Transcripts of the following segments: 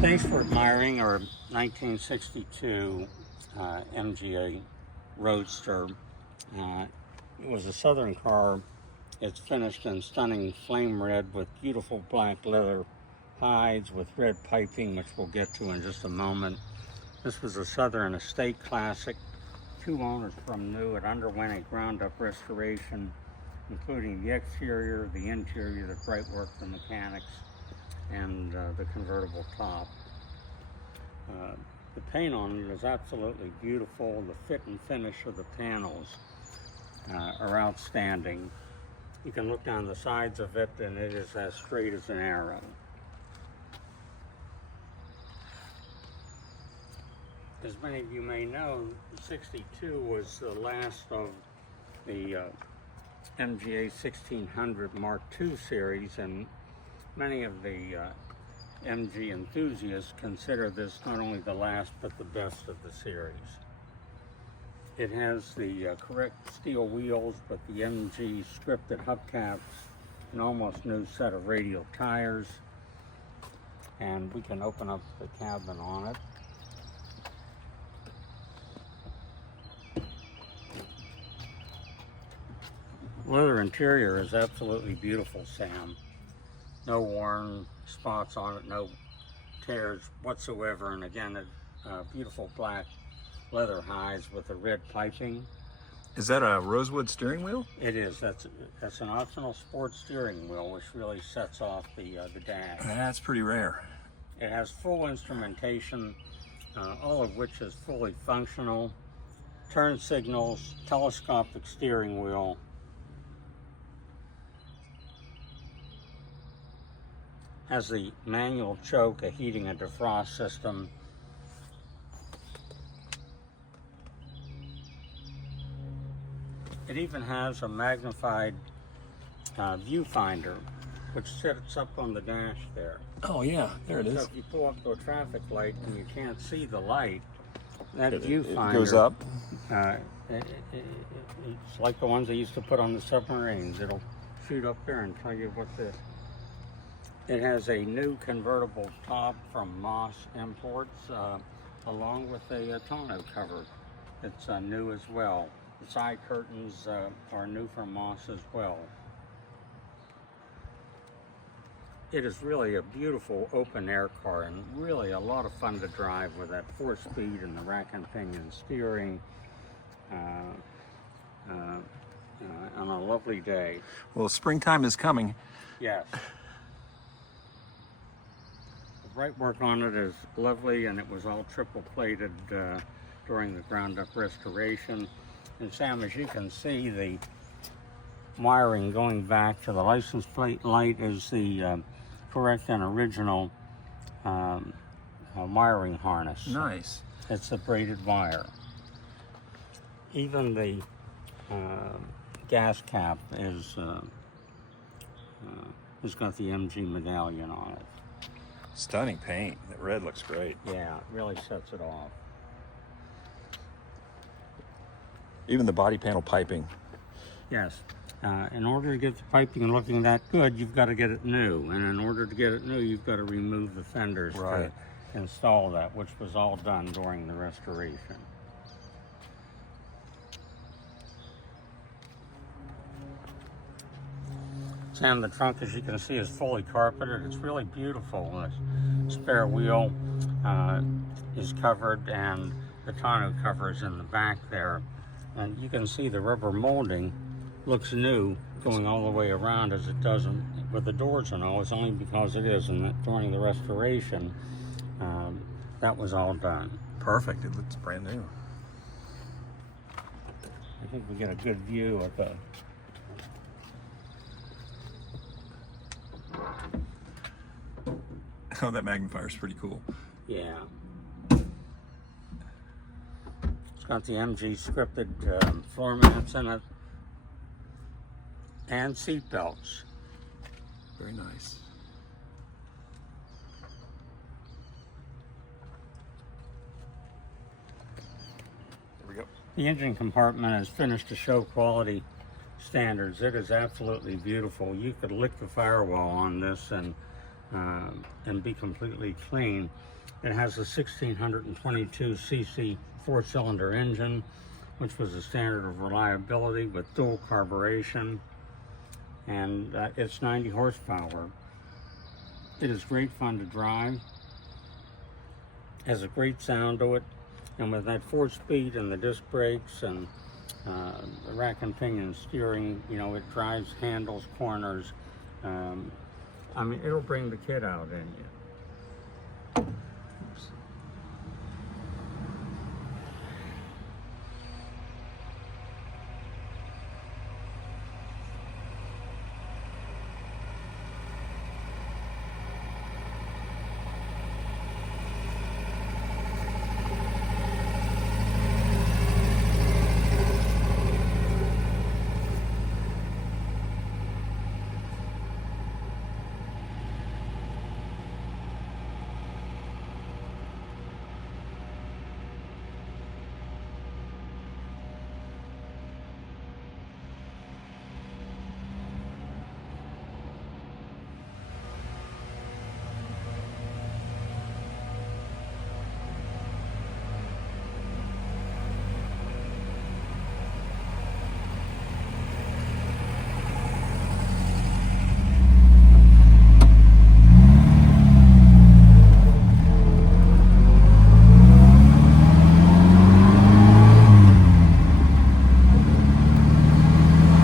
Thanks for admiring our 1962 MGA Roadster. It was a Southern car. It's finished in stunning flame red with beautiful black leather hides with red piping, which we'll get to in just a moment. This was a Southern estate classic. 2 owners from new. It underwent a ground-up restoration, including the exterior, the interior, the Brightwork, the mechanics, and the convertible top. The paint on it is absolutely beautiful. The fit and finish of the panels are outstanding. You can look down the sides of it and it is as straight as an arrow. As many of you may know, 62 was the last of the MGA 1600 Mark II series, and many of the MG enthusiasts consider this not only the last but the best of the series. It has the correct steel wheels, but the MG scripted hubcaps, an almost new set of radial tires, and we can open up the cabin on it. Leather interior is absolutely beautiful, Sam. No worn spots on it, no tears whatsoever, and again, beautiful black leather hides with the red piping. Is that a rosewood steering wheel? It is. That's an optional sports steering wheel, which really sets off the dash. That's pretty rare. It has full instrumentation, all of which is fully functional. Turn signals, telescopic steering wheel. Has the manual choke, a heating and defrost system. It even has a magnified viewfinder, which sits up on the dash there. Oh yeah, there it is. So if you pull up to a traffic light and you can't see the light, that viewfinder it goes up. It's like the ones they used to put on the submarines. It'll shoot up there and tell you what the... It has a new convertible top from Moss Imports, along with a tonneau cover. It's new as well. The side curtains are new from Moss as well. It is really a beautiful open air car and really a lot of fun to drive with that 4-speed and the rack and pinion steering on a lovely day. Well, springtime is coming. Yes. The Brightwork on it is lovely, and it was all triple plated during the ground up restoration. And Sam, as you can see, the wiring going back to the license plate light is the correct and original wiring harness. Nice. It's a braided wire. Even the gas cap is has got the MG medallion on it. Stunning paint. That red looks great. Yeah, it really sets it off. Even the body panel piping. Yes. In order to get the piping looking that good, you've got to get it new. And in order to get it new, you've got to remove the fenders to install that, which was all done during the restoration. Sam, the trunk, as you can see, is fully carpeted. It's really beautiful. The spare wheel is covered, and the tonneau cover is in the back there. And you can see the rubber molding looks new going all the way around, as it doesn't with the doors and all. It's only because it is, and during the restoration, that was all done. Perfect. It looks brand new. I think we get a good view of the... Oh, that magnifier is pretty cool. Yeah. It's got the MG scripted floor mats in it and seat belts. Very nice. There we go. The engine compartment is finished to show quality standards. It is absolutely beautiful. You could lick the firewall on this and and be completely clean. It has a 1622 cc 4-cylinder engine, which was a standard of reliability with dual carburation, and it's 90 horsepower. It is great fun to drive, has a great sound to it, and with that 4-speed and the disc brakes and the rack and pinion steering, you know, it drives, handles, corners. I mean, it'll bring the kid out in you.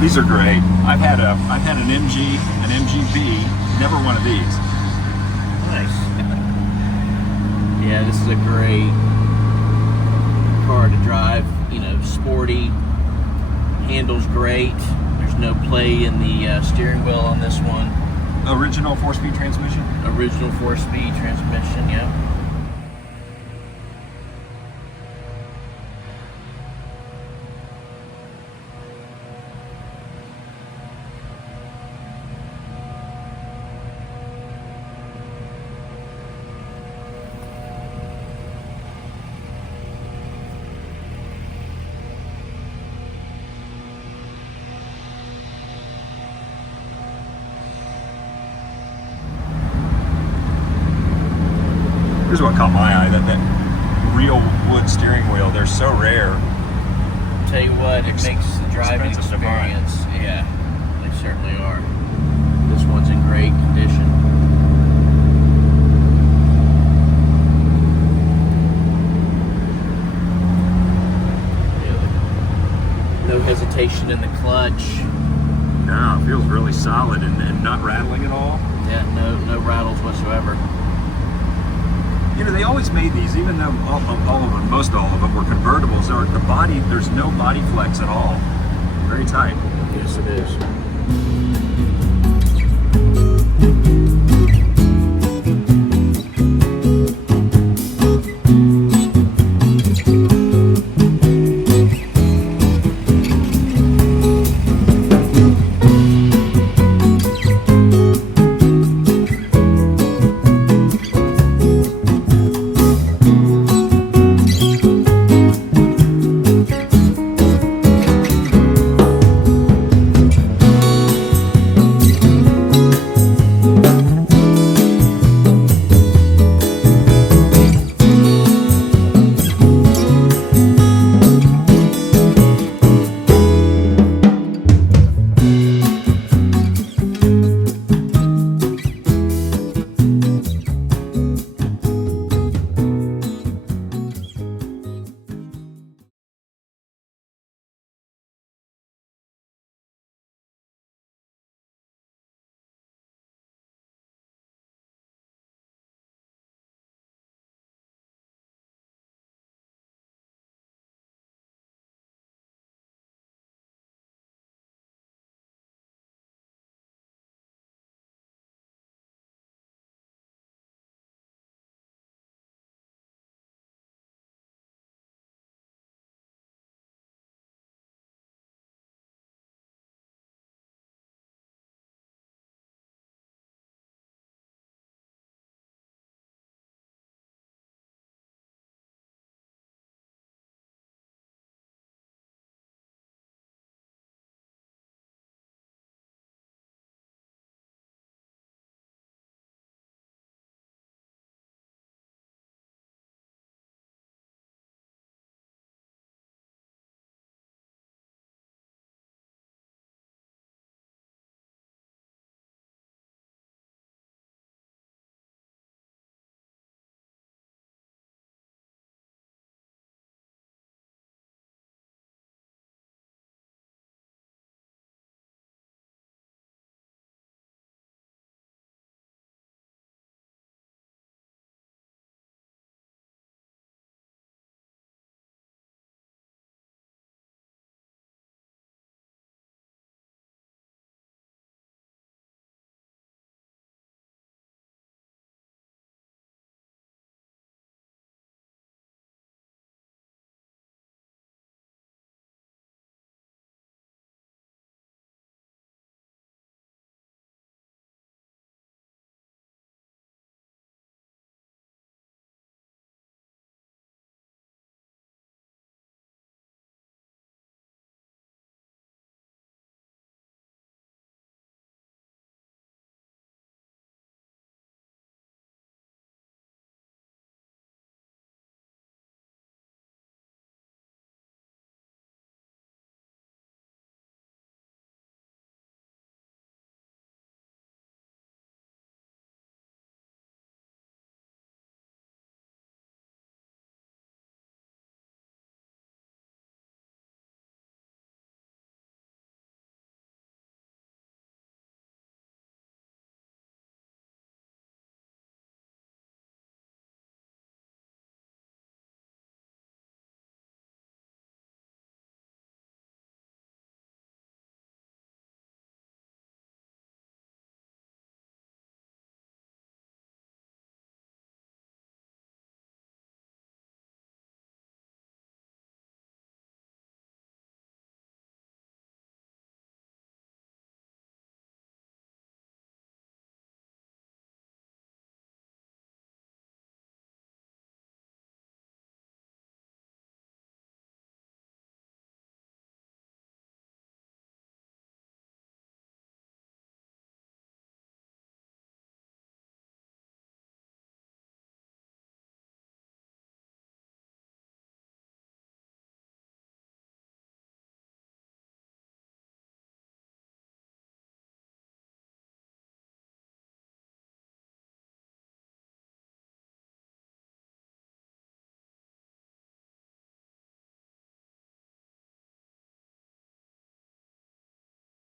These are great. I've had an MG, an MGB, never one of these. Nice. Yeah, this is a great car to drive. You know, sporty, handles great. There's no play in the steering wheel on this one. Original 4-speed transmission? Original 4-speed transmission, yeah. Here's what caught my eye, that real wood steering wheel. They're so rare. Tell you what, it makes the driving expensive to buy. experience. Yeah, they certainly are. This one's in great condition. Yeah, no hesitation in the clutch. No, it feels really solid and not rattling at all. Yeah, no rattles whatsoever. You know, they always made these, even though all of them, most all of them were convertibles. The body, there's no body flex at all. Very tight. Yes, it is.